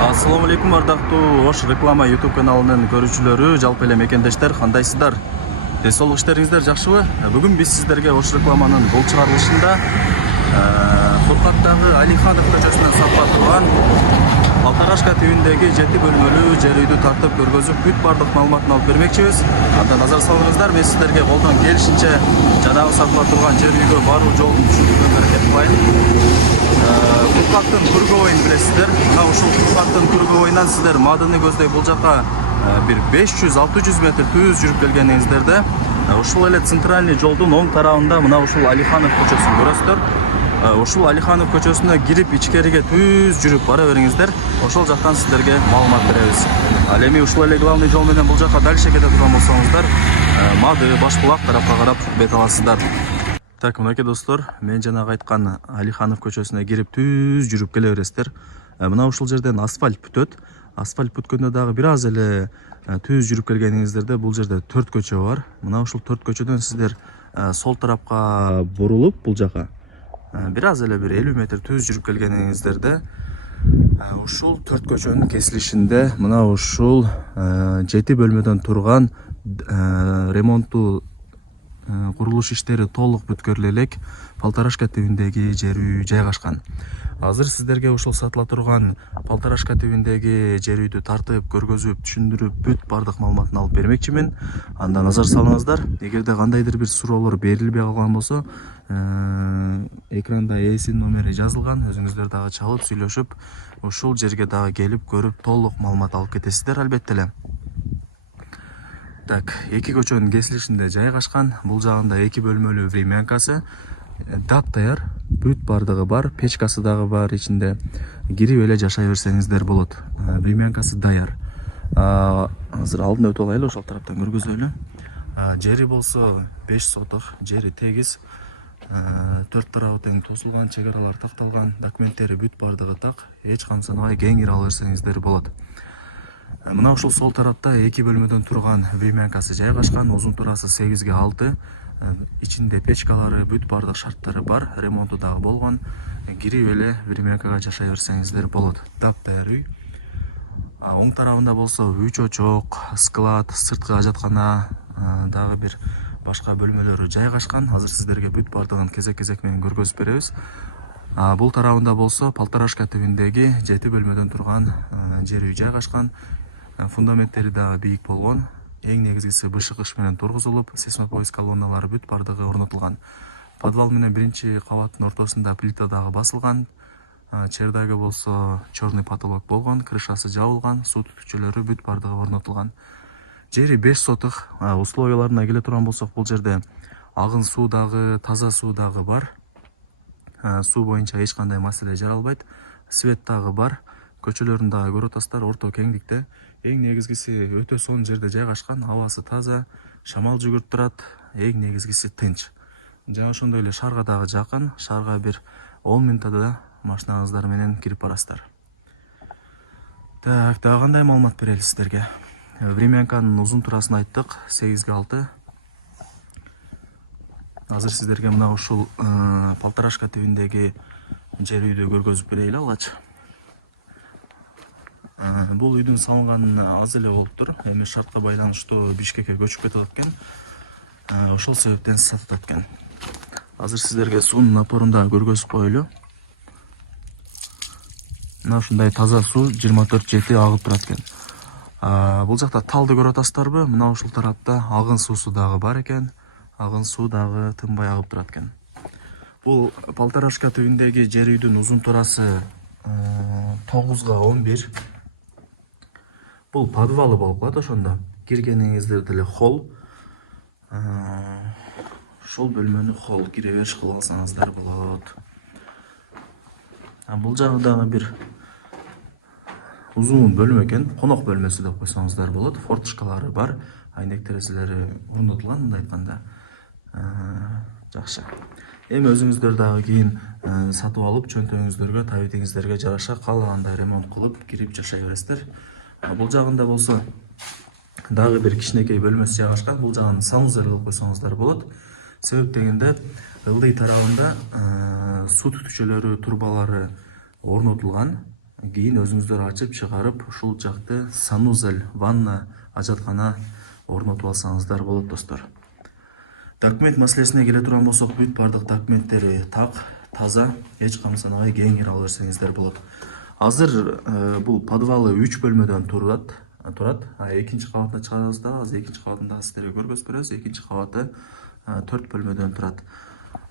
Assalamu alaikum ардактуу Ош реклама YouTube каналынын көрүүчүлөрү, жалпы эле мекендештер, кандайсыздар? Десолук иштериңиздер жакшыбы? Бүгүн биз сиздерге Ош рекламанын бул чыгарылышында Фуркаттагы Алиханов көчөсүнөн сатыла турган Алтарашка түйүндөгү 7 бөлмөлүү жер үйдү тартып көргөзүп, бүт бардык маалыматын алып бермекчибиз. Анда назар салыңыздар, мен сиздерге колдон келишинче жанагы сатыла турган жер үйгө баруу жолун түшүндүрүүгө аракет кылайын. Фуркаттын курговойун билесиздер. Мына ушул Фуркаттын курговойунан сиздер Мадыны көздөй бул жака бир 500-600 метр түз жүрүп келгениңиздерде, ушул эле центральный жолдун оң тарабында мына ушул Алиханов көчөсүн көрөсүздөр. Ушул Алиханов көчөсүнө кирип ичкериге түз жүрүп бара бериңиздер. Ошол жактан сиздерге маалымат беребиз. Ал эми ушул эле главный жол менен бул жака дальше кете турган болсоңуздар, Мады, Башбулак тарапка карап бет аласыздар. Так, мынакей достор, мен жанагы айткан Алиханов көчөсүнө кирип түз жүрүп келе бересиздер. Мына ушул жерден асфальт бүтөт. Асфальт бүткөндө дагы бир аз эле түз жүрүп келгениңиздерде бул жерде 4 көчө бар. Мына ушул 4 көчөдөн сиздер сол тарапка бурулуп бул жака бир аз эле бир 50 метр түз жүрүп келгениңиздерде ушул 4 көчөнүн кесилишинде мына ушул 7 бөлмөдөн турган ремонттуу курулуш иштери толук бүткөрүлө элек Полторашка түбүндөгү жер үй жайгашкан. Азыр сиздерге ушул сатыла турган Полторашка түбүндөгү жер үйдү тартып, көргөзүп, түшүндүрүп, бүт бардык маалыматын алып бермекчимин. Анда назар салыңыздар. Эгерде кандайдыр бир суроолор берилбей калган болсо, экранда ээсинин номери жазылган. Өзүңүздөр дагы чалып, сүйлөшүп, ушул жерге дагы келип көрүп, толук маалымат алып кетесиздер албетте эле. Так, эки көчөнүн кесилишинде жайгашкан. Бул жагында 2 бөлмөлүү времянкасы. Таптаяр, бүт бардыгы бар, печкасы дагы бар ичинде. Кирип эле жашай берсеңиздер болот. Времянкасы даяр. Азыр алдын өтүп алайлы, ошол тараптан көргөзөлү. Жери болсо 5 соток, жери тегиз. 4 тарабы тең тосулган, чек аралар такталган, документтери бүт бардыгы так. Эч камсынабай кеңири ала берсеңиздер болот. Мына ушул сол тарапта 2 бөлмөдөн турган времянкасы жайгашкан, узун турасы 8x6. Ичинде печкалары, бүт бардык шарттары бар, ремонту дагы болгон. Кирип эле времянкага жашай берсеңиздер болот. Таптаяр үй. Оң тарабында болсо үй чочок, склад, сырткы ажаткана, дагы бир башка бөлмөлөрү жайгашкан. Азыр сиздерге бүт бардыгын кезек-кезек менен көргөзүп беребиз. Бул тарабында болсо Полторашка түбүндөгү 7 бөлмөдөн турган жер үй жайгашкан. Фундаменттери дагы бийик болгон. Эң негизгиси бышыгыш менен тургузулуп, сейсмопоиск колонналары бүт бардыгы орнотулган. Подвал менен биринчи кабаттын ортосунда плита дагы басылган. Чердаги болсо черный потолок болгон, крышасы жабылган, суу түтүкчөлөрү бүт бардыгы орнотулган. Жери 5 соток. Условияларына келе турган болсок, бул жерде агын суу дагы, таза суу дагы бар. Суу боюнча эч кандай маселе жаралбайт. Свет дагы бар. Көчөлөрүн дагы көрүп атасыздар, орто кеңдикте. Эң негизгиси өтө сонун жерде жайгашкан, абасы таза, шамал жүгүрүп турат. Эң негизгиси тынч. Жана ошондой эле шаарга дагы жакын. Шаарга бир 10 минутада машинаңыздар менен кирип барасыздар. Так, дагы кандай маалымат берели сиздерге? Времянканын узун турасын айттык, 8x6. Азыр сиздерге мына ушул Полторашка түбүндөгү жер үйдү көргөзүп берейли алгач. Бул үйдүн салынганына аз эле болуптур. Эми шартка байланыштуу Бишкекке көчүп кетип экен. Ошол себептен сатылып экен. Азыр сиздерге суунун напорун да көргөзүп коелу. Мына ушундай таза суу 24/7 агып турат экен. Бул жакта талды көрүп атасыздарбы? Мына ушул тарапта агын суусу дагы бар экен. Агын суу дагы тынбай агып турат экен. Бул Полторашка түбүндөгү жер үйдүн узун турасы 9x11. Бул подвалы болуп калат ошондо. Киргениңизде деле холл. Ошол бөлмөнү холл кире бериш кылып алсаңыздар болот. Бул жагы дагы бир узун бөлмө экен, конок бөлмөсү деп койсоңуздар болот. Форточкалары бар, айнек терезелери орнотулган, мындай айтканда. Жакшы. Эми өзүңүздөр дагы кийин сатып алып, чөнтөгүңүздөргө, табитиңиздерге жараша каалагандай ремонт кылып кирип жашай бересиздер. Бул жагында болсо дагы бир кичинекей бөлмөсү жайгашкан. Бул жагын санузел кылып койсоңуздар болот. Себеп дегенде ылдый тарабында суу түтүкчөлөрү, турбалары орнотулган. Кийин өзүңүздөр ачып чыгарып ушул жакты санузел, ванна, ажаткана орнотуп алсаңыздар болот достор. Документ маселесине келе турган болсок, бүт бардык документтери так, таза, эч камсынабай кеңири ала берсеңиздер болот. Азыр бул подвалы 3 бөлмөдөн турат. Экинчи кабатына чыгарабыз да, азыр экинчи кабатын да сиздерге көргөзүп беребиз. Экинчи кабаты 4 бөлмөдөн турат.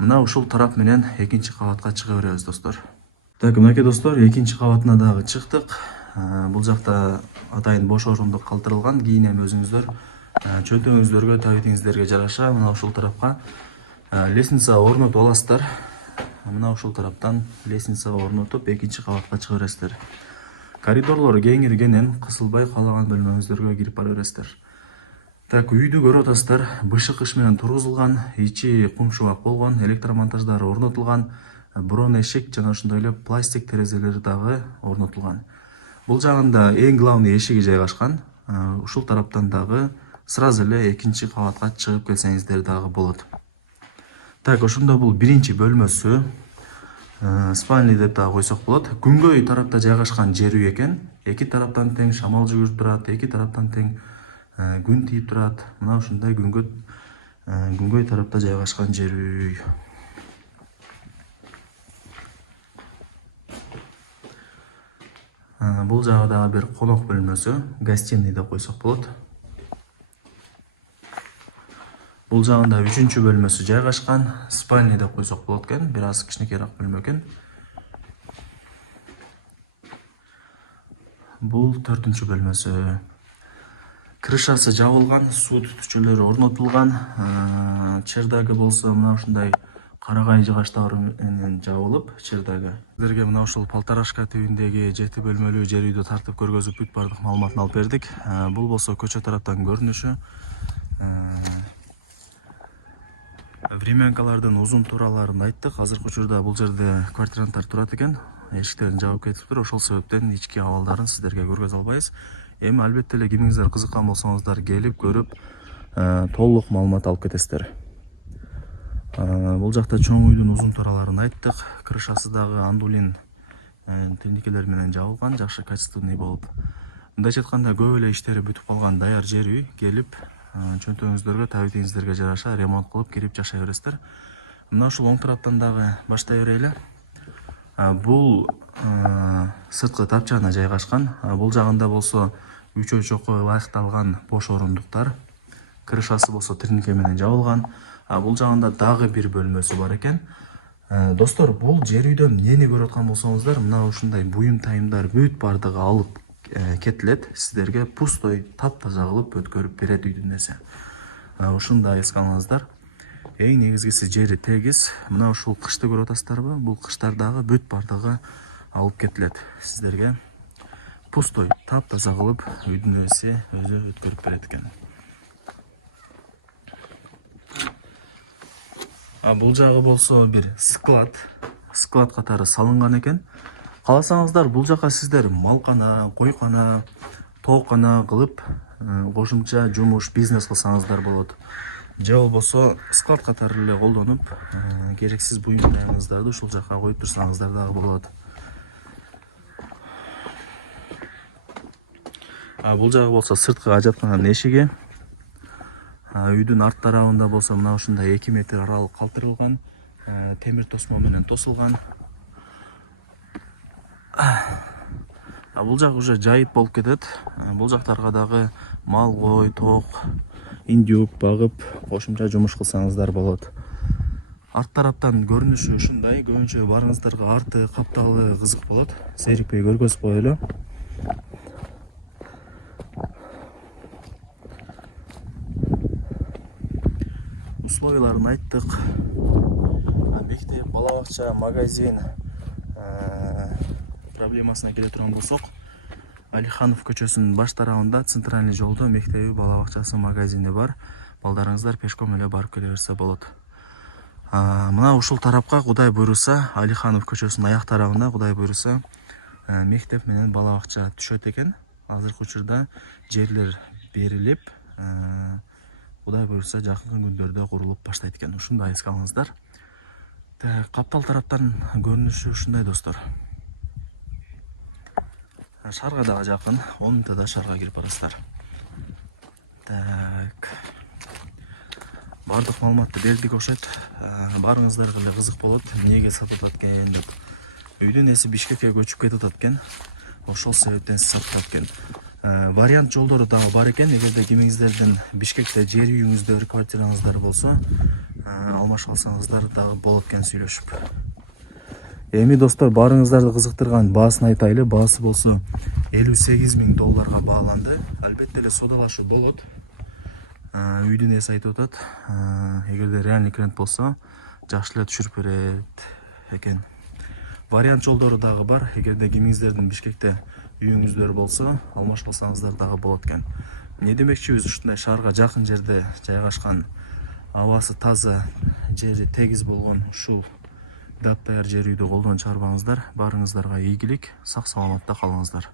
Мына ушул тарап менен экинчи кабатка чыга беребиз достор. Так, мынакей достор, экинчи кабатына дагы чыктык. Бул жакта атайын бош орундук калтырылган. Кийин эми өзүңүздөр чөнтөгүңүздөргө, табитиңиздерге жараша мына ушул тарапка лестница орнотуп аласыздар. Мына ушул тараптан лестница орнотуп экинчи кабатка чыга бересиздер. Коридорлор кеңиргенин кысылбай каалаган бөлмөңүздөргө кирип бара бересиздер. Так, үйдү көрүп атасыздар. Бышык иш менен тургузулган, ичи кумшубак болгон, электромонтаждары орнотулган, броон эшик жана ошондой эле пластик терезелери дагы орнотулган. Бул жагында эң главный эшиги жайгашкан. Ушул тараптан дагы сразу эле экинчи кабатка чыгып келсеңиздер дагы болот. Так, ошондо бул биринчи бөлмөсү. Спальный деп дагы койсок болот. Күнгөй тарапта жайгашкан жер үй экен. Эки тараптан тең шамал жүгүрүп турат, эки тараптан тең күн тийип турат. Мына ушундай күнгөй тарапта жайгашкан жер үй. Бул жагы дагы бир конок бөлмөсү, гостиный деп койсок болот. Бул жагында 3-чү бөлмөсү жайгашкан, спальный деп койсок болот экен, бир аз кичинекейраак бөлмө экен. Бул 4-чү бөлмөсү. Крышасы жабылган, суу түтүчөлөрү орнотулган. Чердагы болсо мына ушундай карагай жыгачтары менен жабылып, чердагы. Сиздерге мына ушул Полторашка түбүндөгү 7 бөлмөлүү жер үйдү тартып көргөзүп бүт бардык маалыматын алып бердик. Бул болсо көчө тараптан көрүнүшү. Времянкалардын узун туураларын айттык. Азыркы учурда бул жерде квартиранттар турат экен. Эшиктерин жабып кетиптир. Ошол себептен ички абалдарын сиздерге көргөзө албайбыз. Эми албетте эле кимиңиздер кызыккан болсоңуздар келип көрүп, толук маалымат алып кетесиздер. Бул жакта чоң үйдүн узун туураларын айттык. Крышасы дагы андулин тилникелер менен жабылган, жакшы качественный болуп. Мындайча айтканда көп эле иштери бүтүп калган даяр жер үй. Келип чөнтөгүңүздөргө, табитиңиздерге жараша ремонт кылып кирип жашай бересиздер. Мына ушул оң тараптан дагы баштай берели. Бул сырткы тапчана жайгашкан. Бул жагында болсо 3 чокко ылайыкталган бош орундуктар. Крышасы болсо тирнике менен жабылган. Бул жагында дагы бир бөлмөсү бар экен. Достор, бул жер үйдөн эмнени көрүп аткан болсоңуздар, мына ушундай буюм тайымдар бүт бардыгы алып кетилет. Сиздерге пустой, таптаза кылып өткөрүп берет үйдүн эси. Ушундай эске алыңыздар. Эң негизгиси жери тегиз. Мына ушул кышты көрүп атасыздарбы? Бул кыштар дагы бүт бардыгы алып кетилет. Сиздерге пустой, таптаза кылып үйдүн эси өзү өткөрүп берет экен. Бул жагы болсо бир склад катары салынган экен. Кааласаңыздар бул жака сиздер малкана, койкана, тооккана кылып кошумча жумуш, бизнес кылсаңыздар болот. Же болбосо склад катары эле колдонуп, керексиз буюмдарыңыздарды ушул жака коюп турсаңыздар дагы болот. Бул жагы болсо сырткы ажаткананын эшиги. Үйдүн арт тарабында болсо мына ушундай 2 метр аралык калтырылган, темир тосмо менен тосулган. Бул жак уже жайыт болуп кетет. Бул жактарга дагы мал, кой, тоок, индюк багып, кошумча жумуш кылсаңыздар болот. Арт тараптан көрүнүшү ушундай. Көбүнчө барыңыздарга арты капталы кызык болот. Сейрикпей көргөзүп коелу. Условияларын айттык. Мектеп, бала бакча, магазин проблемасына келе турган болсок, Алиханов көчөсүнүн баш тарабында центральный жолдо мектеби, бала бакчасы, магазини бар. Балдарыңыздар пешком эле барып келе берсе болот. Мына ушул тарапка Кудай буйруса, Алиханов көчөсүнүн аяк тарабына Кудай буйруса мектеп менен бала бакча түшөт экен. Азыркы учурда жерлер берилип, Кудай буйруса жакынкы күндөрдө курулуп баштайт экен. Ушундай эске алыңыздар. Каптал тараптан көрүнүшү ушундай достор. Шаарга дагы жакын, 10 минутта шаарга кирип барасыздар. Так. Бардык маалыматты бердик окшойт. Барыңыздарга эле кызык болот. Эмнеге сатып атат экен деп. Үйдүн эси Бишкекке көчүп кетип атат экен. Ошол себептен сатып атат экен. Вариант жолдору дагы бар экен. Эгерде кимиңиздердин Бишкекте жер үйүңүздөр, квартираңыздар болсо, алмашып алсаңыздар дагы болот экен сүйлөшүп. Эми достор, барыңыздарды кызыктырган баасын айтайлы. Баасы болсо $58,000 бааланды. Албетте эле содалашуу болот. Үйдүн эси айтып атат. Эгерде реальный клиент болсо, жакшы эле түшүрүп берет экен. Вариант жолдору дагы бар. Эгерде кимиңиздердин Бишкекте үйүңүздөр болсо, алмашып алсаңыздар дагы болот экен. Эмне демекчибиз, ушундай шаарга жакын жерде жайгашкан, абасы таза, жери тегиз болгон ушул дап даяр жер үйдү колдон чыгарбаңыздар. Барыңыздарга ийгилик, сак саламатта калыңыздар.